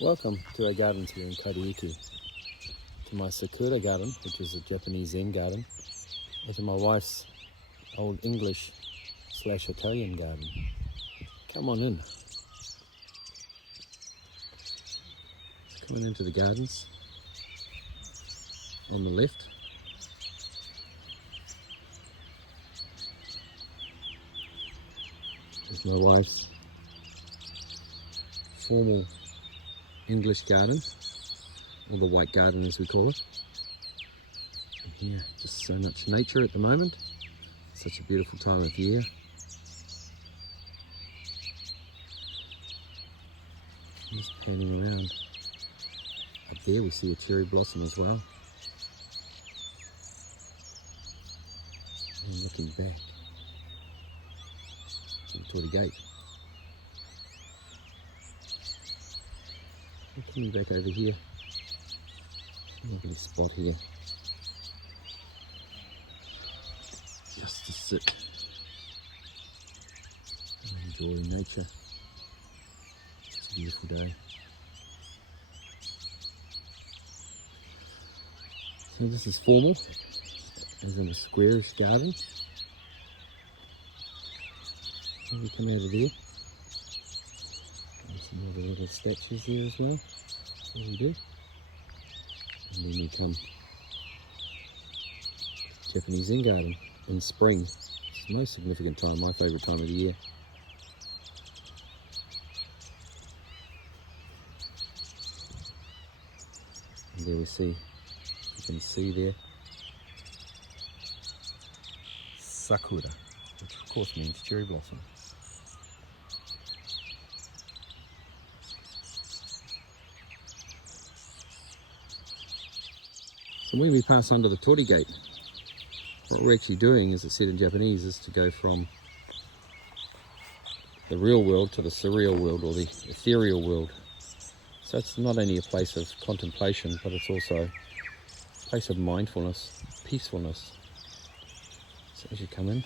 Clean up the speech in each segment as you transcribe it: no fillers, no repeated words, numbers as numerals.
Welcome to our gardens here in Kariuki, to my Sakura Garden, which is a Japanese Zen garden, or to my wife's old English / Italian garden. Come on in. Coming into the gardens on the left. There's my wife's formal English garden, or the white garden as we call it. And here, just so much nature at the moment. Such a beautiful time of year. Just panning around. Up there we see a cherry blossom as well. And looking back to the Tory Gate. I'm coming back over here. Making a spot here. Just to sit and enjoy nature. It's a beautiful day. So this is formal, as in a squarish garden. And we come over there. And some other little statues there as well. There we do. And then we come to Japanese Zen garden in spring. It's the most significant time, my favourite time of the year. And there we see, you can see there, Sakura, which of course means cherry blossom. So when we pass under the Torii Gate, what we're actually doing, as it's said in Japanese, is to go from the real world to the surreal world, or the ethereal world. So it's not only a place of contemplation, but it's also a place of mindfulness, peacefulness. So as you come in,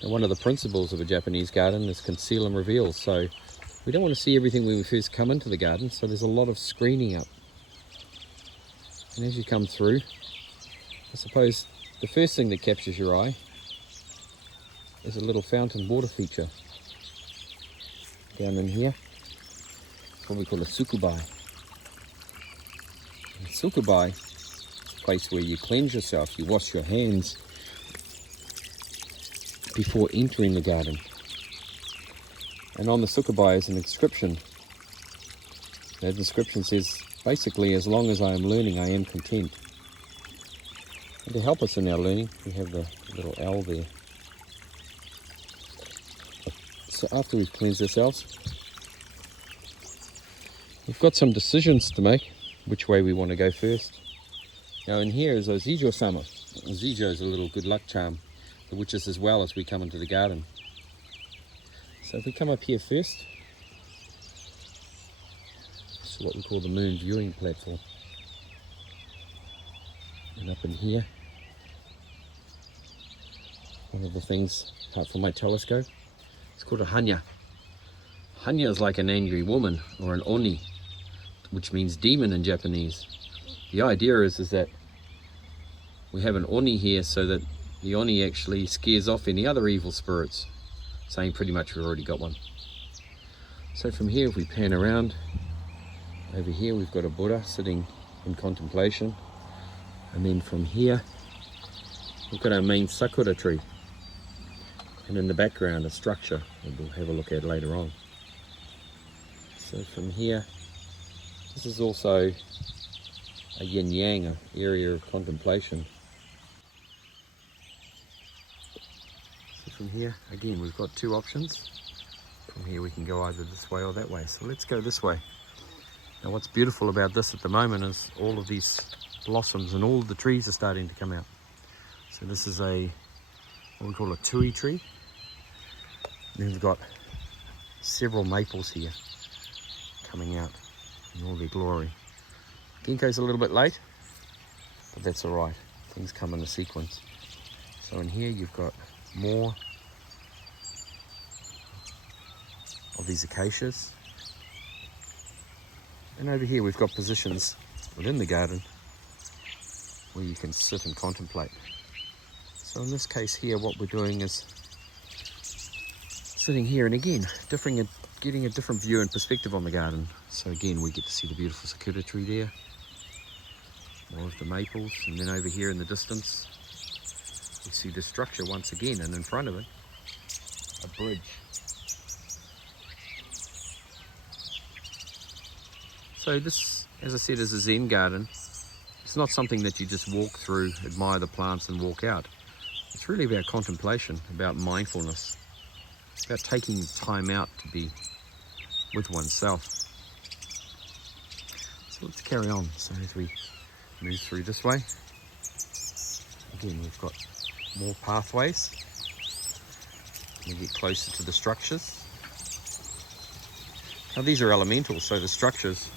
and one of the principles of a Japanese garden is conceal and reveal. So we don't want to see everything when we first come into the garden, so there's a lot of screening up. And as you come through, I suppose the first thing that captures your eye is a little fountain water feature down in here, what we call a sukubai. And sukubai is a place where you cleanse yourself, you wash your hands before entering the garden. And on the sukubai is an inscription. That inscription says, basically, as long as I am learning, I am content. And to help us in our learning, we have the little L there. So after we've cleansed ourselves, we've got some decisions to make, which way we want to go first. Now in here is Ozijo-sama. Ozijo is a little good luck charm, the witches as well as we come into the garden. So if we come up here first, what we call the moon viewing platform. And up in here, one of the things, apart from my telescope, it's called a hanya. Hanya is like an angry woman, or an oni, which means demon in Japanese. The idea is that we have an oni here so that the oni actually scares off any other evil spirits, saying pretty much we've already got one. So from here, if we pan around, over here we've got a Buddha sitting in contemplation, and then from here we've got our main Sakura tree, and in the background a structure that we'll have a look at later on. So from here, this is also a yin-yang, an area of contemplation. So from here, again, we've got two options. From here we can go either this way or that way, so let's go this way. Now what's beautiful about this at the moment is all of these blossoms and all of the trees are starting to come out. So this is what we call a tui tree. And then we've got several maples here coming out in all their glory. Ginkgo's a little bit late, but that's all right. Things come in a sequence. So in here you've got more of these acacias. And over here we've got positions within the garden where you can sit and contemplate. So in this case here, what we're doing is sitting here, and again, getting a different view and perspective on the garden. So again, we get to see the beautiful sakura tree there, more of the maples, and then over here in the distance, we see the structure once again, and in front of it, a bridge. So this, as I said, is a Zen garden. It's not something that you just walk through, admire the plants and walk out. It's really about contemplation, about mindfulness, about taking time out to be with oneself. So let's carry on. So as we move through this way, again, we've got more pathways. We get closer to the structures. Now these are elementals, so the structures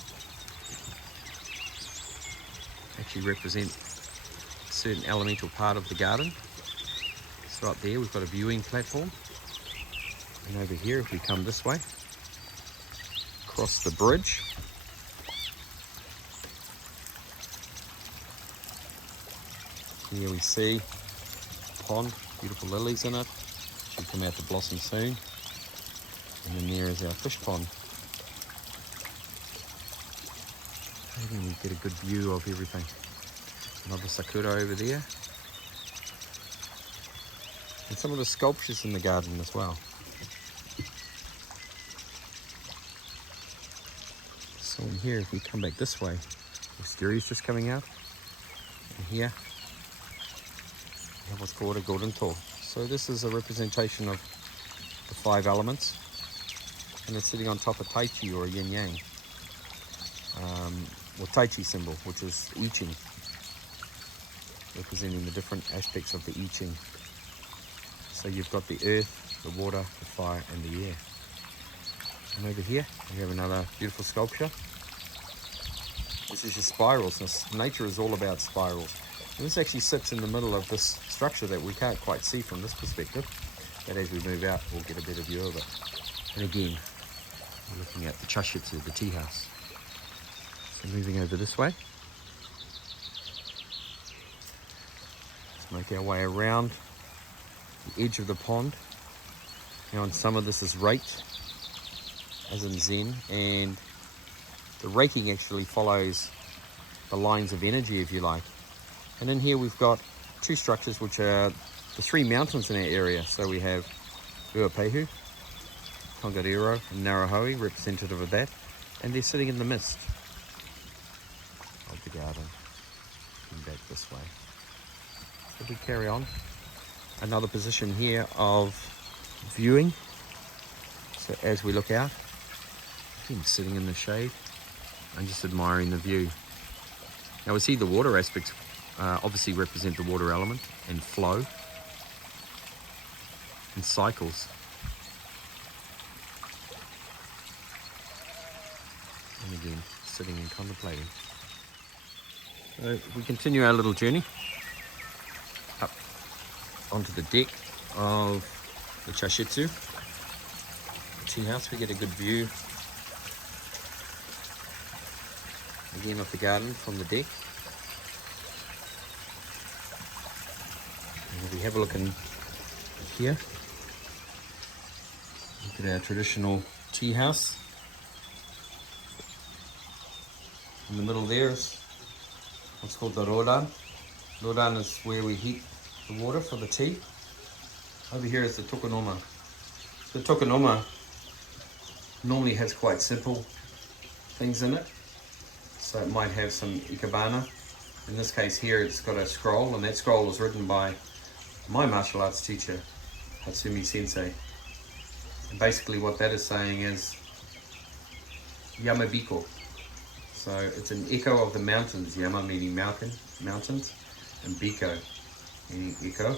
actually represent a certain elemental part of the garden. So up there we've got a viewing platform, and over here, if we come this way, across the bridge, here we see a pond, beautiful lilies in it, should come out to blossom soon. And then there is our fish pond. Maybe we get a good view of everything. Another sakura over there. And some of the sculptures in the garden as well. So in here, if we come back this way, wisteria's just coming out. And here, we have what's called a golden tor. So this is a representation of the 5 elements. And it's sitting on top of Tai Chi, or a yin yang. Or Tai Chi symbol, which is I Ching, representing the different aspects of the I Ching. So you've got the earth, the water, the fire, and the air. And over here, we have another beautiful sculpture. This is your spirals. Nature is all about spirals. And this actually sits in the middle of this structure that we can't quite see from this perspective. But as we move out, we'll get a better view of it. And again, we're looking at the chashitsu, the tea house. So moving over this way. Let's make our way around the edge of the pond. Now, and some of this is raked, as in Zen, and the raking actually follows the lines of energy, if you like. And in here we've got 2 structures, which are the 3 mountains in our area. So we have Uapehu, Tongariro, and Narahoe, representative of that, and they're sitting in the mist of the garden. Coming back this way. So we carry on. Another position here of viewing. So as we look out, again, sitting in the shade and just admiring the view. Now we see the water aspects obviously represent the water element and flow and cycles. And again, sitting and contemplating. So we continue our little journey up onto the deck of the chashitsu, the tea house. We get a good view again of the garden from the deck. And if we have a look in here, look at our traditional tea house. In the middle there is what's called the rodan. Rodan is where we heat the water for the tea. Over here is the tokonoma. The tokonoma normally has quite simple things in it. So it might have some ikebana. In this case here, it's got a scroll, and that scroll was written by my martial arts teacher, Hatsumi Sensei. And basically what that is saying is Yamabiko. So it's an echo of the mountains. Yama meaning mountains, and Biko meaning echo.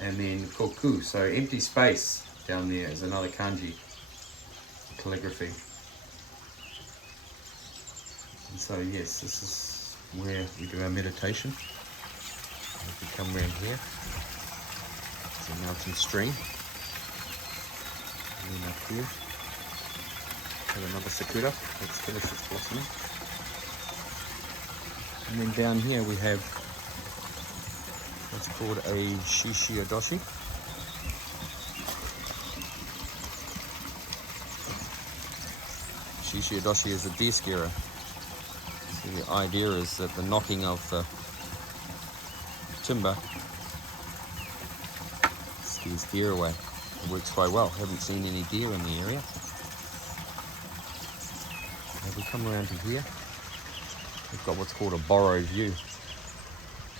And then Koku, so empty space down there is another kanji, calligraphy. And so yes, this is where we do our meditation. If we come around here, it's a mountain stream. And then up here, Have another Sakura that's finished its blossoming. And then down here we have what's called a Shishiyodoshi. Shishiyodoshi is a deer scarer. So the idea is that the knocking of the timber scares deer away. It works quite well. Haven't seen any deer in the area. If we come around to here, we've got what's called a borrow view.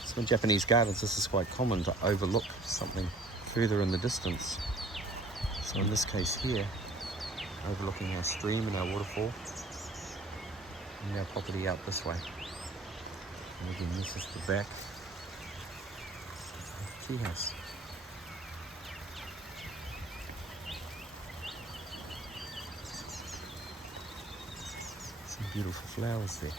So in Japanese gardens, this is quite common to overlook something further in the distance. So in this case here, overlooking our stream and our waterfall, and our property out this way. And again, this is the back of the tea house. Some beautiful flowers there.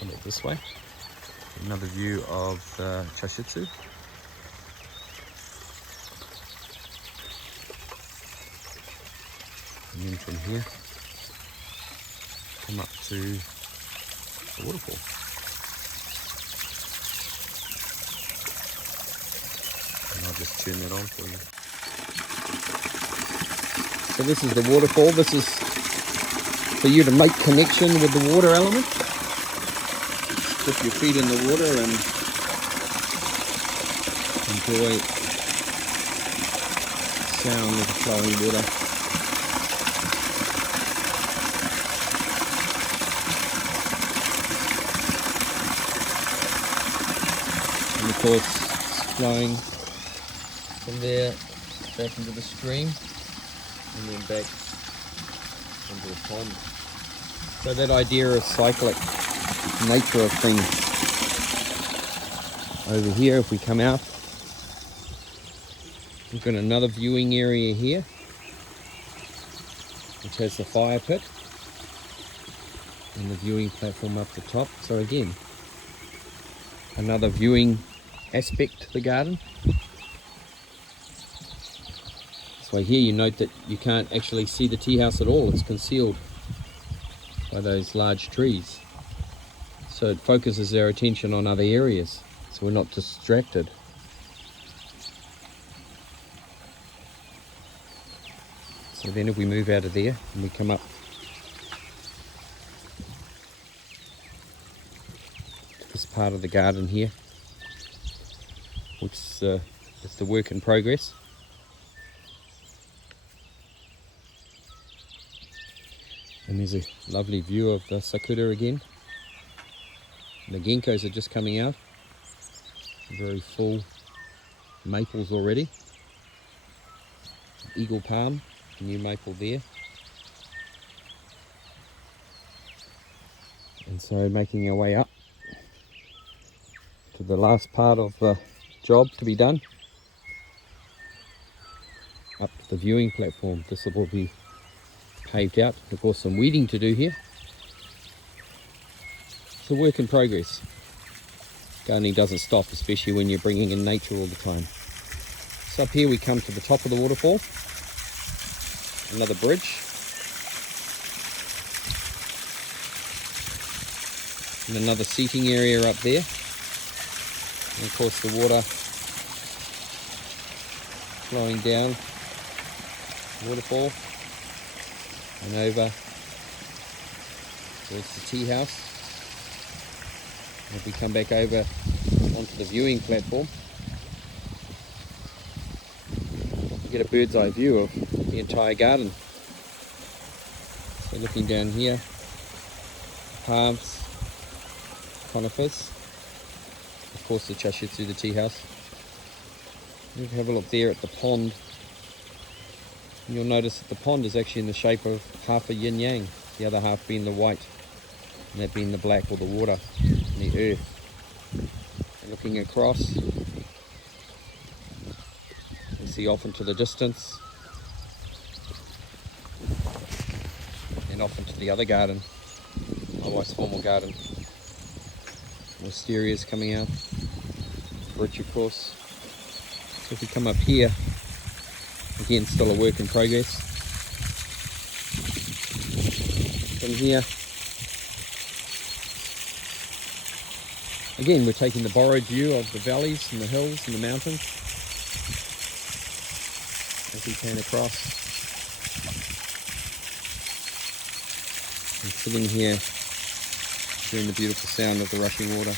Come up this way. Another view of Chashitsu. And then from here, come up to the waterfall. And I'll just turn that on for you. So this is the waterfall. This is for you to make connection with the water element. Dip your feet in the water and enjoy the sound of the flowing water. And of course, it's flowing from there back into the stream and then back into the pond. So that idea of cyclic nature of things. Over here, if we come out, we've got another viewing area here, which has the fire pit and the viewing platform up the top. So again, another viewing aspect to the garden. So here you note that you can't actually see the tea house at all. It's concealed by those large trees. So it focuses our attention on other areas, so we're not distracted. So then if we move out of there and we come up to this part of the garden here, which is the work in progress. And there's a lovely view of the Sakura again. The ginkgos are just coming out, very full maples already. Eagle palm, new maple there. And so making our way up to the last part of the job to be done. Up to the viewing platform. This will be paved out. Of course, some weeding to do here. It's a work in progress. Gardening doesn't stop, especially when you're bringing in nature all the time. So up here we come to the top of the waterfall. Another bridge. And another seating area up there. And of course the water flowing down the waterfall and over towards the tea house. If we come back over onto the viewing platform, you get a bird's eye view of the entire garden. So looking down here, palms, conifers, of course the Chashitsu, the tea house. You can have a look there at the pond. And you'll notice that the pond is actually in the shape of half a yin-yang, the other half being the white, and that being the black or the water and the earth. And looking across, you see off into the distance and off into the other garden, my wife's formal garden. Wisterias coming out, birch of course. So if we come up here, Again, still a work in progress. From here, again, we're taking the borrowed view of the valleys and the hills and the mountains as we pan across. And sitting here, hearing the beautiful sound of the rushing water.